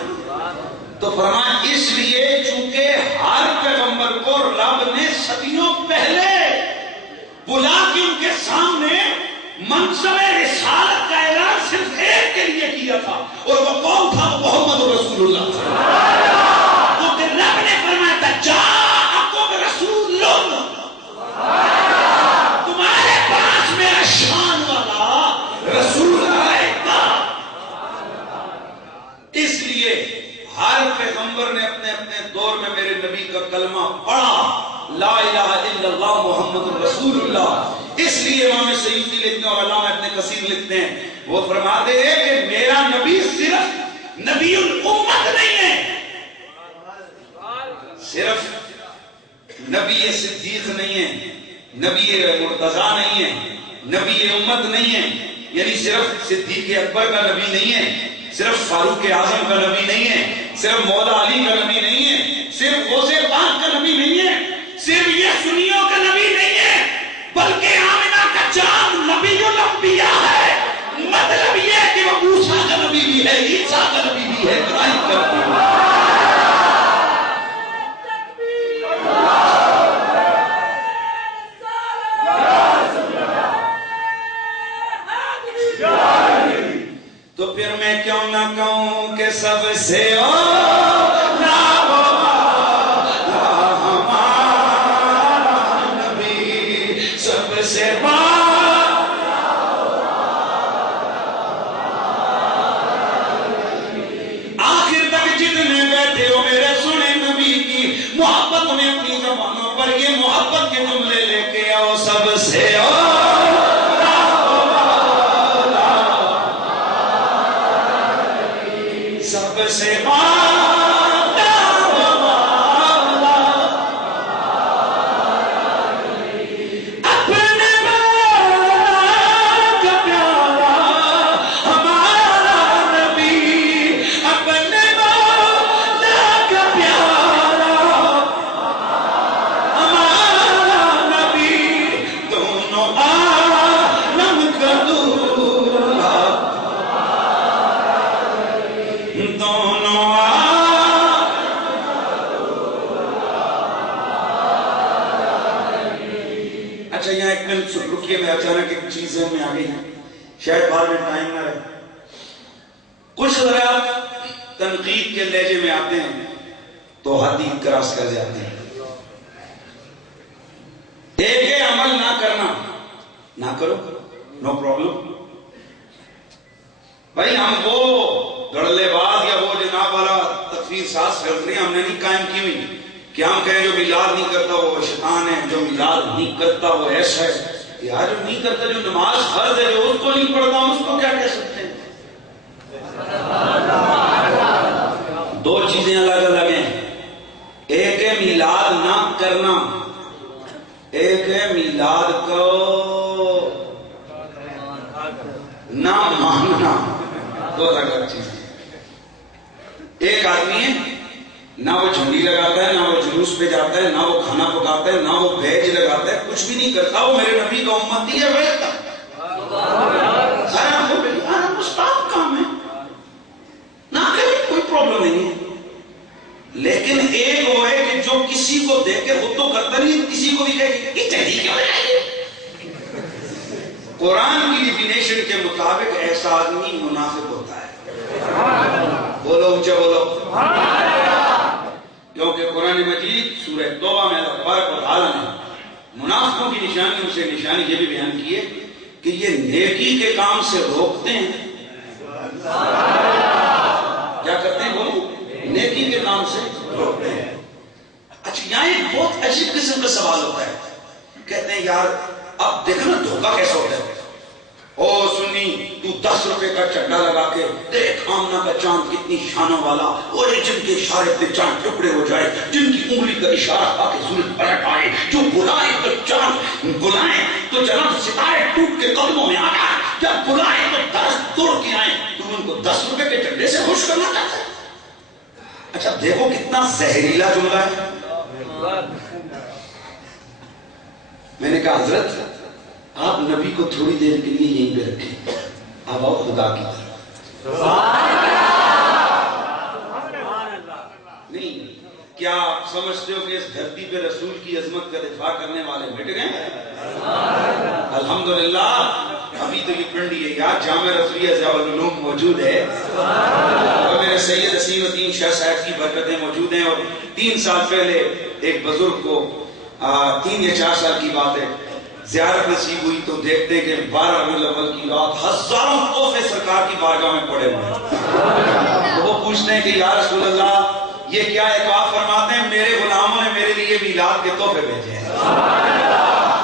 تو فرمایا اس لیے چونکہ ہر پیغمبر کو رب نے صدیوں پہلے بلا کے ان کے سامنے منصب رسالت کا اعلان صرف ایک کے لیے کیا تھا، اور وہ کون تھا؟ محمد رسول اللہ تھا۔ تو رب نے فرمایا تھا جاءکم رسول، تمہارے پاس میرا شان والا رسول آئے گا۔ اس لیے ہر پیغمبر نے اپنے اپنے دور میں میرے نبی کا کلمہ پڑھا، لا الہ الا اللہ محمد رسول اللہ۔ اس لیے امام سیوطی لکھتے ہیں اور علامہ ابن کثیر لکھتے ہیں، وہ فرماتے ہیں کہ میرا نبی صرف نبی الامت نہیں ہے، صرف نبی صدیق نہیں ہے، نبی مرتضی نہیں ہے، نبی امت نہیں ہے، یعنی صرف صدیق اکبر کا نبی نہیں ہے، صرف فاروق اعظم کا نبی نہیں ہے، صرف مولا علی کا نبی نہیں ہے، صرف غوث پاک کا نبی نہیں ہے، صرف یہ سنیوں کا نبی نہیں ہے، بلکہ آمنہ کا چاند نبی الانبیاء ہے۔ مطلب یہ ہے کہ وہ موسیٰ کا نبی بھی ہے، عیسیٰ کا نبی بھی ہے، ابراہیم کا نبی بھی ہے۔ تو پھر میں کیوں نہ کہوں کہ سب سے اولا ہمارا نبی، سب سے آخر تک جتنے بیٹھے ہو میرے سنے نبی کی محبت میں اپنی زبانوں پر یہ محبت کے جملے لے کے آؤ، سب سے سب سے میں آ گئی ہیں، شاید بعد میں ٹائم نہ رہے۔ کچھ حضرات تنقید کے لہجے میں آتے ہیں تو حد کراس کر جاتے ہیں۔ ایک عمل نہ کرنا، نہ کرو، نو پرابلم۔ بھائی ہم وہ گڑلے باز یا وہ جناب والا تکفیر ساز فرقے ہم نے نہیں قائم کی ہوئی کہ ہم کہیں جو میلاد نہیں کرتا وہ شیطان ہے، جو میلاد نہیں کرتا وہ ایسا ہے۔ یار جو نہیں کرتا، جو نماز فرض ہے، جو اس کو نہیں پڑھتا ہم اس کو کیا کہہ سکتے ہیں؟ دو چیزیں الگ الگ ہیں، ایک ہے میلاد نہ کرنا، ایک ہے میلاد کو نہ ماننا، دو الگ الگ چیزیں۔ ایک آدمی ہے نہ وہ جھنڈی لگاتا ہے، نہ وہ جلوس پہ جاتا ہے، نہ وہ کھانا پکاتا ہے، نہ وہ بیج لگاتا ہے، کچھ بھی نہیں کرتا، وہ میرے نبی کا امتی ہے، بیٹھتا مستحب کام ہے، نہ کرے کوئی پرابلم نہیں ہے۔ لیکن ایک وہ ہے کہ جو کسی کو دیکھ کے خود تو کرتا نہیں، کسی کو بھی کہے کہ تحریک کیوں ہے؟ قرآن کی ڈیفینیشن کے مطابق ایسا آدمی منافق ہوتا ہے۔ بولو اونچا بولو، کیونکہ قرآن مجید سورہ توبہ میں اللہ تبارک و تعالیٰ نے منافقوں کی نشانیوں سے نشانی یہ بھی بیان کی ہے کہ یہ نیکی کے کام سے روکتے ہیں۔ کیا کرتے ہیں؟ بولو، نیکی کے کام سے روکتے ہیں۔ اچھا یہاں ایک بہت عجیب قسم کا سوال ہوتا ہے، کہتے ہیں یار اب دیکھنا دھوکہ کیسا ہوتا ہے، او سنی تو 10 روپے کا چڈا لگا کے دیکھ آمنہ کا چاند کتنی شانوں والا، اور جن کے اشارے پہ چاند ٹکڑے ہو جائے، جن کی انگلی کا اشارہ آ کے سورج پلٹ آئے، جو بلائے تو چاند بلائے تو جناب ستارے ٹوٹ کے قدموں میں آ جائے، جب بلائے تو درس توڑ کے آئے، تو ان کو 10 روپے کے چڈے سے خوش کرنا چاہتا ہے۔ اچھا دیکھو کتنا زہریلا جملہ ہے، میں نے کہا حضرت آپ نبی کو تھوڑی دیر کے لیے یہیں پہ رکھیں، اب آؤ خدا کی طرف۔ نہیں، کیا آپ سمجھتے ہو کہ اس دھرتی پہ رسول کی عظمت کا دفاع کرنے والے مٹ گئے؟ الحمدللہ ابھی تو یہ پنڈی ہے یار جامع رضویہ ضیاء العلوم موجود ہے، اور میرے سید اسیم الدین شاہ صاحب کی برکتیں موجود ہیں۔ اور 3 سال پہلے ایک بزرگ کو 3 یا 4 سال کی بات ہے زیارت نصیب ہوئی، تو دیکھتے کہ 12 ربیع الاول کی رات ہزاروں تحفے سرکار کی بارگاہ میں پڑے ہوئے ہیں۔ تو وہ پوچھتے ہیں کہ یا رسول اللہ یہ کیا ہے؟ تو آپ فرماتے ہیں میرے غلاموں نے میرے لیے میلاد کے تحفے بھیجے ہیں۔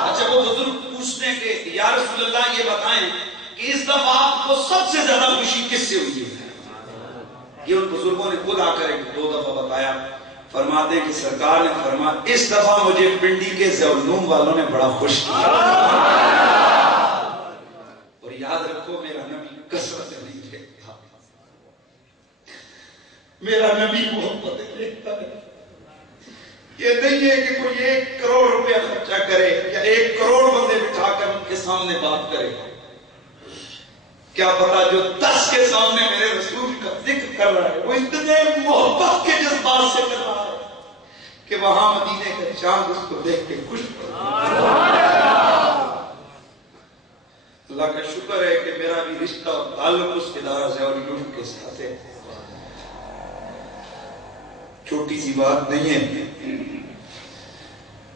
اچھا وہ بزرگ پوچھتے ہیں کہ یا رسول اللہ یہ بتائیں کہ اس دفعہ آپ کو سب سے زیادہ خوشی کس سے ہوئی ہے؟ یہ ان بزرگوں نے خود آ کر 2 دفعہ بتایا۔ فرماتے ہیں کہ سرکار نے فرمایا اس دفعہ مجھے پنڈی کے ضیاء العلوم والوں نے بڑا خوش کیا، اور یاد رکھو میرا نبی کثرت نہیں دیکھتا، میرا نبی محبت دیکھتا ہے۔ یہ نہیں ہے کہ کوئی 1 کروڑ روپیہ خرچہ کرے یا 1 کروڑ بندے بٹھا کر ان کے سامنے بات کرے، کیا پتا جو 10 کے سامنے میرے رسول کا ذکر کر رہا ہے وہ اتنے محبت کے جذبات سے کر رہا ہے کہ وہاں مدینے کا چاند اس کو دیکھ کے خوش ہو۔ اللہ کا شکر ہے کہ میرا بھی رشتہ اور تعلق اس ادارہ ضیاء العلوم کے ساتھ ہے، چھوٹی سی بات نہیں ہے۔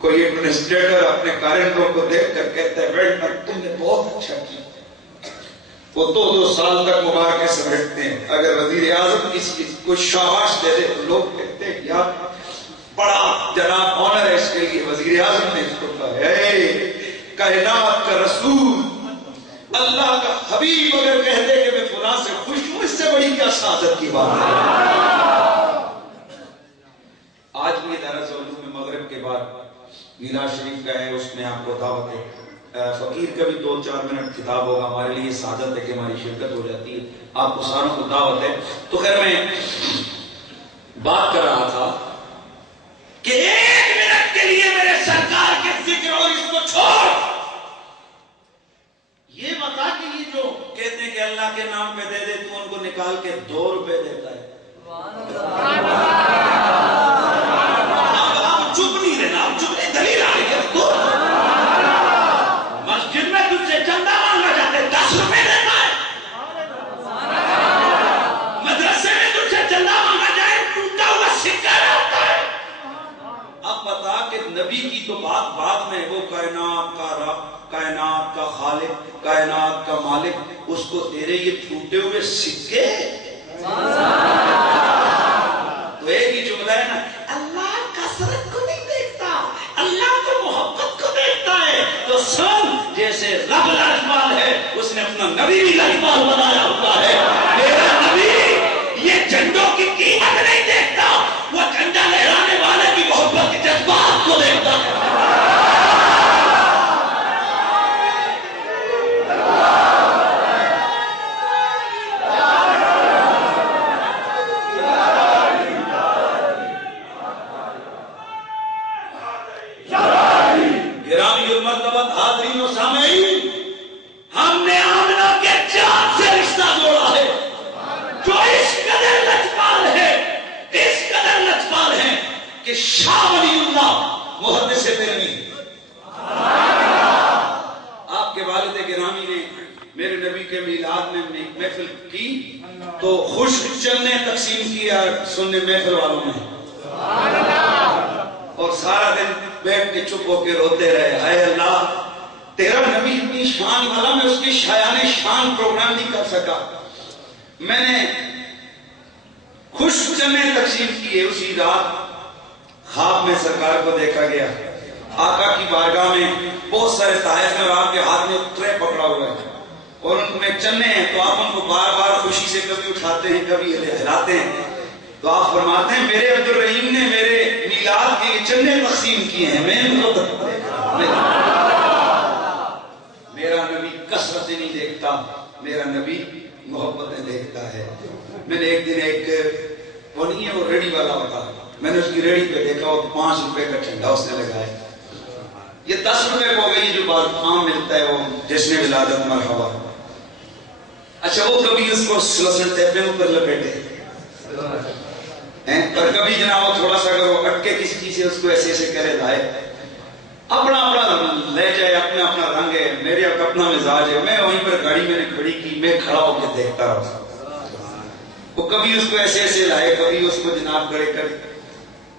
کوئی ایڈمنسٹریٹر اپنے کارندوں کو دیکھ کر کہتا ہے بیٹا تم نے بہت اچھا کیا، وہ 2 سال تک مبارکیں سمیٹتے ہیں۔ اگر وزیر اعظم کسی کو شاباش دے دے تو لوگ کہتے ہیں یار بڑا جناب آنر ہے اس کے لیے، وزیر اعظم نے اس کو کہا ہے کائنات کا رسول اللہ کا حبیب اگر کہتے کہ میں فلاں سے خوش ہوں، اس سے بڑی کیا سعادت کی بات ہے۔ آج بھی ادارہ ضیاء العلوم میں مغرب کے بعد میلاد شریف کا ہے، اس میں آپ کو دعوت ہے، فقیر کا بھی 2-4 منٹ خطاب ہوگا، ہمارے لیے سعادت ہے کہ ہماری شرکت ہو جاتی ہے، آپ کو ساروں کو دعوت ہے۔ تو خیر میں بات کر رہا تھا کہ 1 منٹ کے لیے میرے سرکار کے ذکر اور اس کو چھوڑ، یہ بتا کہ یہ جو کہتے ہیں کہ اللہ کے نام پہ دے دے تو ان کو نکال کے 2 روپے دیتا ہے۔ آپ چپ نہیں رہنا، آپ چپ نہیں، دلیل آ رہی ہے۔ مسجد میں تجھ سے چندہ مانگا جاتے 10 روپے دیتا ہے، مدرسے میں تجھ سے چندہ مانگا جائے ٹوٹا ہوا سکہ رہتا ہے۔ اب بتا کہ نبی کی تو بات بعد میں، وہ کائنات کا رب، کائنات کا خالق، کائنات کا مالک، اس کو تیرے یہ ٹوٹے ہوئے سکے۔ تو ایک ہی جملہ ہے نا، اللہ کثرت کو نہیں دیکھتا، اللہ تو محبت کو دیکھتا ہے۔ تو سن جیسے رب لاجواب ہے اس نے اپنا نبی بھی لاجواب بنایا ہوا ہے۔ میرا نبی یہ جھنڈوں کی قیمت نہیں دیکھتا، وہ جھنڈا لہرانے والے کی محبت کے جذبات کو دیکھتا ہے۔ حاضرین و سامعین، ہم نے آمنہ کے چاند سے رشتہ جوڑا ہے جو اس قدر لچپال ہے، اس قدر لچپال ہے کہ شاہ ولی اللہ محدث برنی آپ کے والد گرامی نے میرے نبی کے میلاد میں محفل کی تو خوش چلنے تقسیم کیا سننے محفل والوں نے، اور سارا دن بیٹھ کے چپ ہو کے روتے رہے، اے اللہ تیرا نبی اتنی شان والا، میں اس کی شایان شان پروگرام نہیں کر سکا۔ میں نے خوش چنے تقسیم کیے، اسی رات خواب میں سرکار کو دیکھا گیا، آقا کی بارگاہ میں بہت سارے تحائف ہیں اور آپ کے ہاتھ میں ٹرے پکڑا ہوا ہے اور ان میں چنے ہیں، تو آپ ان کو بار بار خوشی سے کبھی اٹھاتے ہیں کبھی ہلاتے ہیں، تو آپ فرماتے ہیں میرے عبدالرحیم نے میرے میلاد کے چنے تقسیم کیے ہیں، میں ان کو میرا نبی کثرت نہیں دیکھتا، میرا نبی محبتیں دیکھتا ہے۔ میں نے ایک دن وہ نہیں ہے وہ ریڑھی والا ہوتا، میں نے اس کی ریڑھی پہ دیکھا وہ 5 روپے کا ٹھنڈا اس نے لگایا، یہ 10 روپے کو گئی جو عام ملتا ہے وہ جشن ولادت مرحبا. اچھا وہ کبھی اس کو سلوسن ٹیپ میں اوپر لپیٹے اور کبھی جناب وہ تھوڑا سا اگر وہ اٹکے کسی چیز سے اس کو ایسے ایسے کرے لائے. اپنا اپنا لے جائے, اپنا اپنا رنگ ہے, میرے اپنا مزاج ہے. میں وہیں پر گاڑی میں نے کھڑی کی, میں کھڑا ہو کے دیکھتا رہا. وہ کبھی اس کو ایسے ایسے لائے, کبھی اس کو جناب کھڑے کرے.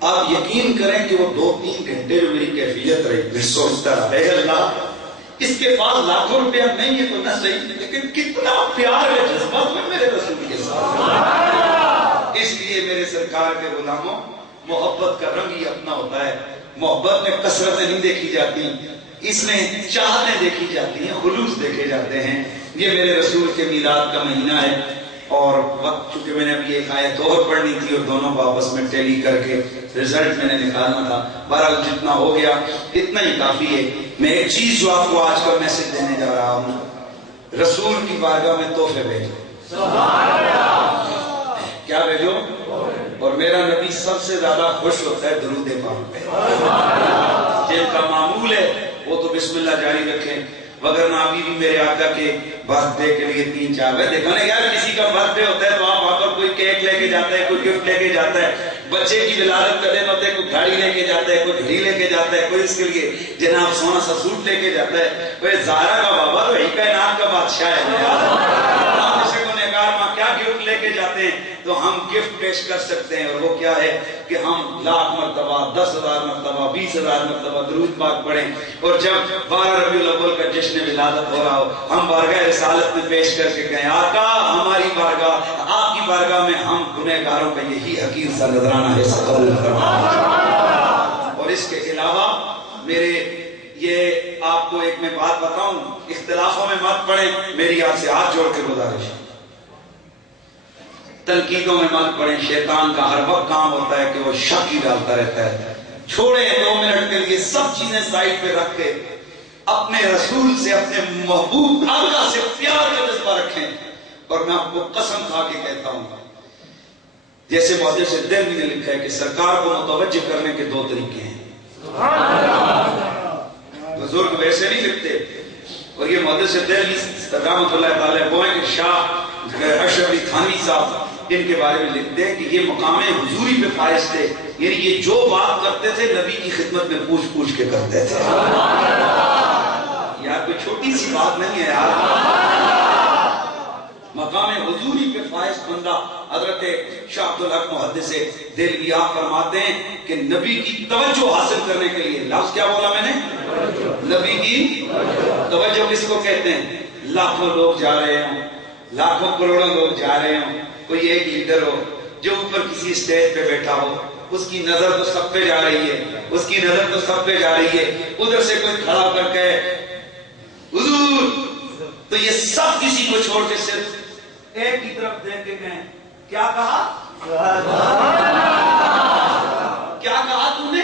آپ یقین کریں کہ وہ 2-3 گھنٹے جو میری کیفیت رہی, میں سوچتا رہا اے اللہ اس کے پاس لاکھوں روپیہ نہیں ہے تو نہ صحیح, لیکن کتنا پیار ہے جذبات میں میرے رسول کے ساتھ. اس لیے میرے سرکار کے غلاموں, محبت کا رنگ ہی اپنا ہوتا ہے. محبت میں کثرتیں نہیں دیکھی جاتی, اس میں چاہتیں دیکھی جاتی ہیں, خلوص دیکھے جاتے ہیں. یہ میرے رسول کے میلاد کا مہینہ ہے اور وقت چونکہ میں نے ابھی ایک آیت اور پڑھنی تھی اور دونوں کو آپس میں ٹیلی کر کے رزلٹ میں نے نکالنا تھا. بہرحال جتنا ہو گیا اتنا ہی کافی ہے. میں ایک چیز جو آپ کو آج کا میسج دینے جا رہا ہوں, رسول کی بارگاہ میں تحفے بھیجو. کیا بھیجو؟ اور میرا نبی سب سے زیادہ خوش ہوتا ہے درود پاک پہ. جن کا معمول ہے وہ تو بسم اللہ جاری رکھیں, وگرنہ ابھی بھی میرے آقا کے برتھ ڈے کے لیے 3-4 بار دیکھا نا یار, کسی کا برتھ ڈے ہوتا ہے تو آپ وہاں پر کوئی کیک لے کے جاتا ہے, کوئی گفٹ لے کے جاتا ہے. بچے کی ولادت کا دن ہوتا ہے, کوئی گاڑی لے کے جاتا ہے, کوئی گھڑی لے کے جاتا ہے, کوئی اس کے لیے جناب سونا سا سوٹ لے کے جاتا ہے. کوئی زہرا کا بابا تو ہی کائنات کا بادشاہ ہے. ہم جیسے کو نگار ماں کیا گفٹ لے کے جاتے ہیں تو ہم گفٹ پیش کر سکتے ہیں, اور وہ کیا ہے کہ ہم 1,00,000 مرتبہ, 10,000 مرتبہ, 20,000 مرتبہ درود پاک پڑھیں. اور جب 12 ربیع الاول کا جشن ولادت ہو رہا ہو, ہم بارگاہ رسالت میں پیش کر کے کہیں آقا ہماری بارگاہ, آپ کی بارگاہ میں ہم گنہگاروں کا یہی حقیر سا نذرانہ ہے, قبول فرمائیں. اور اس کے علاوہ میرے یہ آپ کو ایک میں بات بتاؤں, اختلافوں میں مت پڑیں, میری آپ سے ہاتھ جوڑ کے گزارش, تنقیدوں میں مت پڑیں. شیطان کا ہر وقت کام ہوتا ہے کہ وہ شک ہی ڈالتا رہتا ہے. چھوڑیں 2 منٹ کے لیے سب چیزیں سائڈ پہ رکھ کے اپنے رسول سے, اپنے محبوب آقا سے پیار کا جذبہ رکھیں. اور میں آپ کو قسم کھا کے کہتا ہوں, جیسے محدث دہلوی نے لکھا ہے کہ سرکار کو متوجہ کرنے کے 2 طریقے ہیں. بزرگ ویسے نہیں لکھتے, اور یہ محدث دہلوی رحمۃ اللہ تعالیٰ وہ ہیں کہ شاہ اشرف علی تھانوی صاحب ان کے بارے میں لکھتے ہیں کہ یہ مقام حضوری پہ فائز تھے, یعنی یہ جو بات کرتے تھے نبی کی خدمت میں پوچھ پوچھ کے کرتے تھے. یار کوئی چھوٹی سی بات نہیں ہے یار. مقام حضوری پہ فائز بندہ حضرت شاہ عبدالحق محدث دہلوی آپ فرماتے ہیں کہ نبی کی توجہ حاصل کرنے کے لیے, لفظ کیا بولا میں نے, نبی کی توجہ کس کو کہتے ہیں؟ لاکھوں لوگ جا رہے ہوں, لاکھوں کروڑوں لوگ جا رہے ہوں, کوئی ایک لیڈر ہو جو اوپر کسی اسٹیج پہ بیٹھا ہو, اس کی نظر تو سب پہ جا رہی ہے, اس کی نظر تو سب پہ جا رہی ہے. ادھر سے کوئی کھڑا کر کے حضور, تو یہ سب کسی کو چھوڑ کے صرف ایک کی طرف دیکھ کے کہیں کیا کہا, کیا کہا تو نے.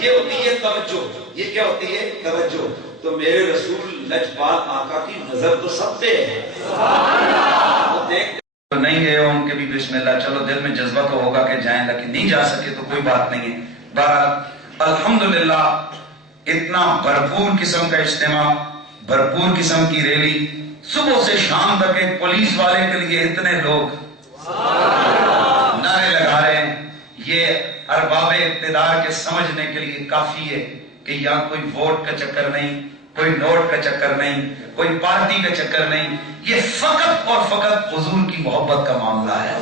یہ ہوتی ہے توجہ. یہ کیا ہوتی ہے؟ توجہ. تو میرے رسول لجپال آقا کی نظر تو سب پہ ہے, وہ دیکھ نہیں گئے ان کے بھی بسم اللہ, چلو دل میں جذبہ تو ہوگا کہ جائیں, لیکن نہیں جا سکے تو کوئی بات نہیں ہے. بہرحال الحمدللہ اتنا بھرپور قسم کا اجتماع, بھرپور قسم کی ریلی, صبح سے شام تک ایک پولیس والے کے لیے اتنے لوگ نعرے لگا رہے ہیں. یہ ارباب اقتدار کے سمجھنے کے لیے کافی ہے کہ یہاں کوئی ووٹ کا چکر نہیں, کوئی نوٹ کا چکر نہیں, کوئی پارٹی کا چکر نہیں, یہ فقط اور فقط حضور کی محبت کا معاملہ ہے.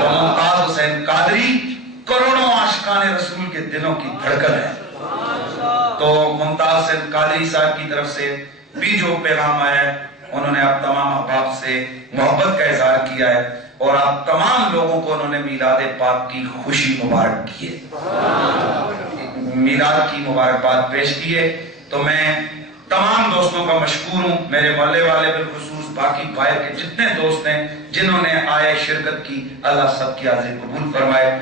تو ممتاز حسین قادری کروڑوں عاشقان رسول کے دلوں کی دھڑکن ہے. تو ممتاز حسین قادری صاحب کی طرف سے بھی جو پیغام آیا ہے, انہوں نے آپ تمام احباب سے محبت کا اظہار کیا ہے, اور آپ تمام لوگوں کو انہوں نے میلاد پاک کی خوشی مبارک کی ہے, میلاد کی مبارکباد پیش کی ہے. تو میں تمام دوستوں کا مشکور ہوں, میرے محلے والے بالخصوص, باقی باہر کے جتنے دوست ہیں جنہوں نے آئے شرکت کی, اللہ سب کی حاضری قبول فرمائے.